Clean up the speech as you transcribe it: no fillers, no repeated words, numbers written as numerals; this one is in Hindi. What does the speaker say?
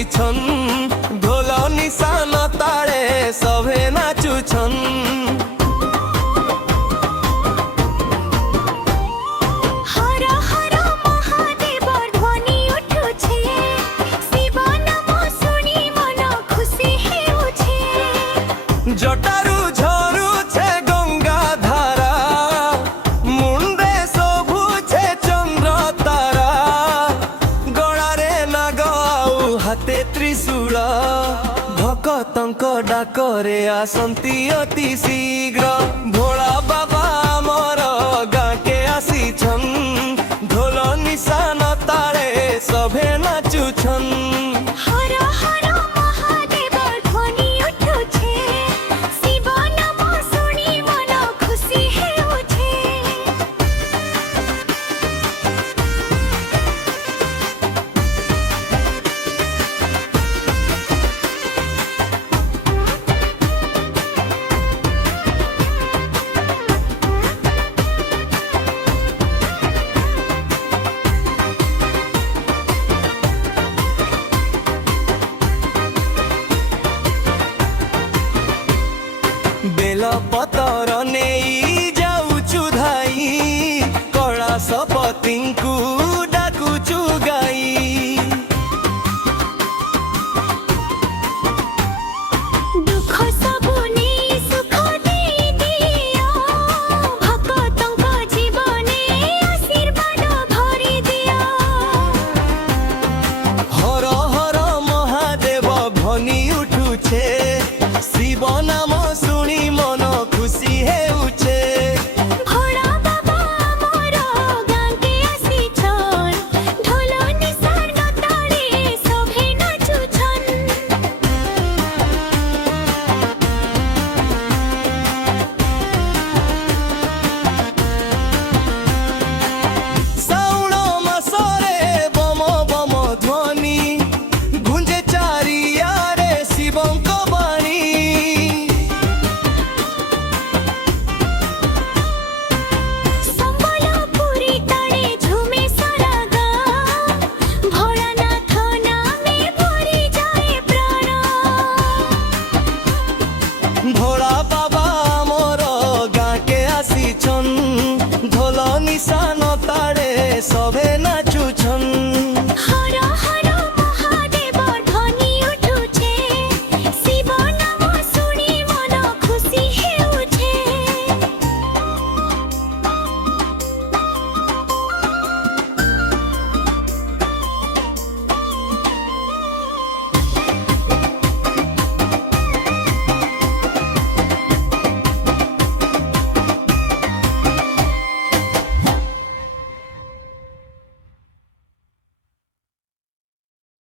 आसीछन ढोल निशान ताले सभे नाचुछन। हर हर महादेव ध्वनि उठुछे शिव नाम सुनी मन खुशी हेउछे। जटारू झरुछे गंगा धारा मुंडे शोभुछे चंद्र तारा गଳାरे नाग आउ हाते त्रिशूल भक्तंक डाकरे आसंती अति शीघ्र। भोला बाबा मोर गाँके आसीछन ढोल निशान ताले सभे नाचुछन। हर हर महादेव ध्वनि उठुछे शिव नाम सुनी मन खुशी हेउछे। बेल पतर नहीं जाऊछु धाई कला सप